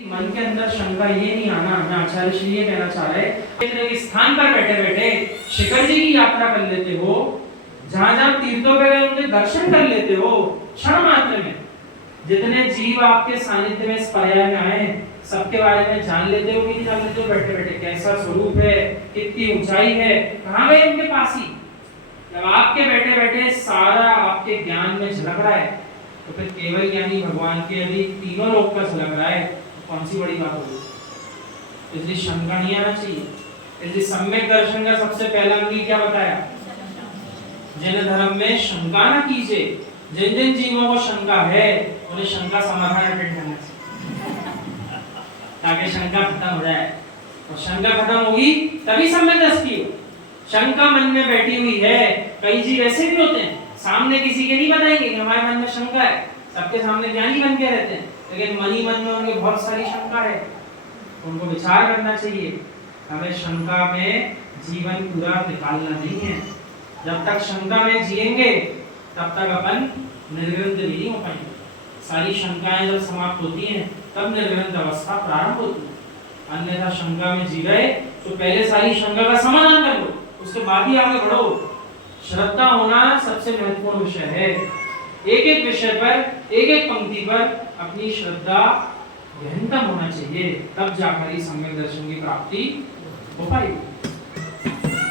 मन के अंदर शंका ये नहीं आना ना आचार्य श्री ये कहना चाह रहे कि स्थान पर बैठे बैठे शिखर जी की यात्रा कर लेते हो, जहां जहां तीर्थों पे गए उनके दर्शन कर लेते हो क्षण मात्र में। जितने जीव आपके सानिध्य में इस पर्याय में आए सबके बारे में जान लेते हो कि नहीं जान लेते हो? बैठे बैठे कैसा स्वरूप है, कितनी ऊंचाई है, कहां गए उनके पास ही। जब आपके बैठे बैठे सारा आपके ज्ञान में झलक रहा है तो फिर केवल ज्ञानी भगवान के यदि तीनों लोक का झलक रहा है तो कौन सी बड़ी बात होगी? इसलिए शंका नहीं आना चाहिए। इसलिए सम्यक दर्शन का सबसे पहला अंग क्या बताया? जिन धर्म में शंका न कीजिए। जिन जिन जीवों को शंका है उन्हें शंका समाधान अटेंड करना चाहिए ताकि शंका खत्म हो जाए। और शंका खत्म होगी तभी सम्यक दृष्टि हो। शंका मन में बैठी हुई है। कई जीव ऐसे भी होते हैं सामने किसी के नहीं बताएंगे कि हमारे मन में शंका है, सबके सामने ज्ञानी बन के रहते हैं, लेकिन मन ही मन में उनके बहुत सारी शंका है। उनको विचार करना चाहिए। हमें शंका में जीवन पूरा निकालना नहीं है। जब तक शंका में जिएंगे तब तक अपन निर्ग्रंथ नहीं हो पाएंगे। सारी शंकाएं जब समाप्त होती हैं तब निर्ग्रंथ अवस्था प्रारंभ होती है। अन्यथा शंका में जी गए तो पहले सारी शंका का समाधान कर लो, उसके बाद ही आगे बढ़ो। श्रद्धा होना सबसे महत्वपूर्ण विषय है। एक एक विषय पर, एक एक पंक्ति पर अपनी श्रद्धा गहनतम होना चाहिए, तब जाकर ही सम्यक दर्शन की प्राप्ति हो पाएगी।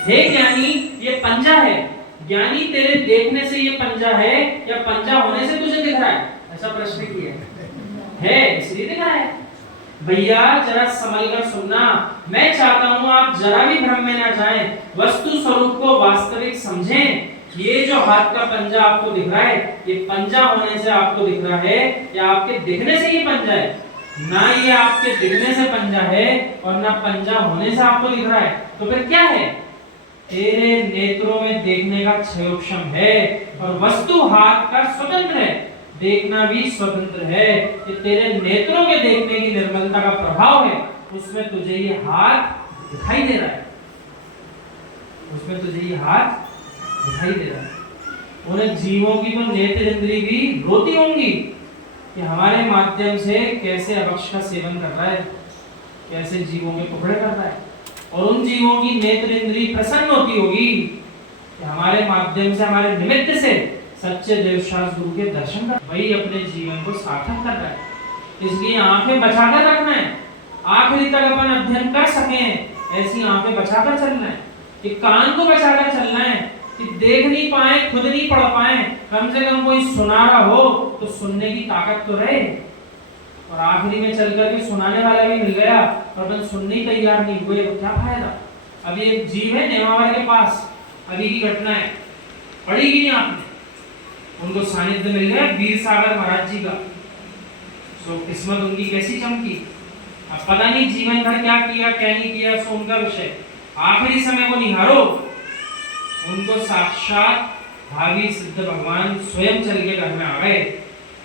हे ज्ञानी, ये पंजा है। ज्ञानी तेरे देखने से ये पंजा है या पंजा होने से तुझे दिख रहा है? ऐसा प्रश्न किया है, इसलिए दिख रहा है। भैया जरा संभल कर सुनना। मैं चाहता हूं आप जरा भी भ्रम में ना जाएं, वस्तु स्वरूप को वास्तविक समझें। ये जो हाथ का पंजा आपको दिख रहा है, ये पंजा होने से आपको दिख रहा है या आपके दिखने से ये पंजा है? ना ये आपके दिखने से पंजा है और ना पंजा होने से आपको दिख रहा है, तो फिर क्या है? तेरे नेत्रों में देखने का क्षयोक्षम है और वस्तु हाथ का स्वतंत्र है, देखना भी स्वतंत्र है। कि तेरे नेत्रों के देखने की निर्मलता का प्रभाव है, उसमें तुझे ये हाथ दिखाई दे रहा है, उसमें तुझे ये हाथ दिखाई दे रहा है। उन जीवों की तो नेत्र इंद्री भी रोती होंगी कि हमारे माध्यम से कैसे अभक्ष का सेवन कर रहा है, कैसे जीवों के टुकड़े कर रहा है। और उन जीवों की नेत्र इंद्री प्रसन्न होती होगी कि हमारे माध्यम से, हमारे निमित्त से सच्चे देवशास्त्र गुरु के दर्शन कर, वही अपने जीवन को सार्थक कर रहा है। इसलिए आंखें बचाकर रखना है, आखिरी तक अपन अध्ययन कर सकें ऐसी आंखें बचाकर चलना है। कि कान को बचाकर चलना है कि देख नहीं पाए, खुद नहीं पढ़ पाए, कम से कम कोई सुना रहा हो तो सुनने की ताकत तो रहे। और आखिरी में चल करके सुनाने वाला भी मिल गया और अपन सुनने ही तैयार नहीं हुए तो क्या फायदा? अभी एक जीव है नेमावर के पास, अभी की घटना है, पढ़ी कि नहीं आपने? उनको सानिध्य मिल गया वीर सागर महाराज जी का। सो किस्मत उनकी कैसी चमकी। अब पता नहीं जीवन भर क्या किया क्या नहीं किया, सो उनका विषय। आखिरी समय को निहारो, उनको साक्षात भावी सिद्ध भगवान स्वयं चल के घर में आ गए,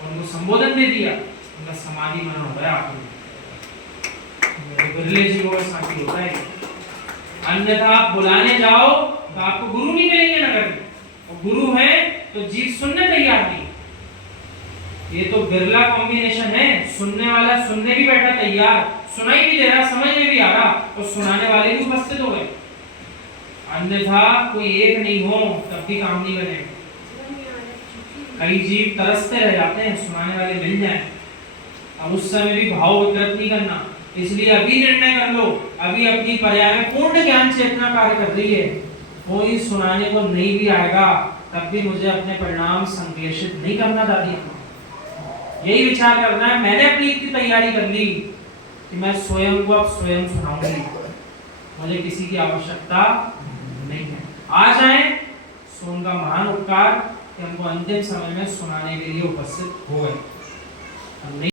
उनको संबोधन दे दिया, उनका समाधि मन हो गया। आखिरी बिरले जीवों का साथी होता है। अन्यथा आप बुलाने जाओ तो आपको गुरु नहीं मिलेंगे नगर में, और गुरु है तो जीव सुनने तैयार नहीं। ये तो बिरला कॉम्बिनेशन है। सुनने वाला सुनने भी बैठा तैयार, सुनाई भी दे रहा, समझ में भी आ रहा, और सुनाने वाले भी उपस्थित हो गए। अन्यथा कोई एक नहीं हो तब भी काम नहीं बनेगा। कई जीव तरसते रह जाते हैं सुनाने वाले मिल जाएं। अब उस समय भी भाव विकृत नहीं करना। इसलिए अभी निर्णय कर लो, अभी अपनी पर्याय में पूर्ण ज्ञान चेतना कार्य कर रही है। कोई सुनाने को नहीं भी आएगा तब भी मुझे अपने परिणाम संश्लेषित नहीं करना दादी। यही विचार करना है, मैंने अपनी इतनी तैयारी कर ली कि मैं स्वयं को अब स्वयं सुनाऊंगी, मुझे किसी की आवश्यकता नहीं है। आ जाए सो उनका महान उपकार कि हमको अंतिम समय में सुनाने के लिए उपस्थित हो गए।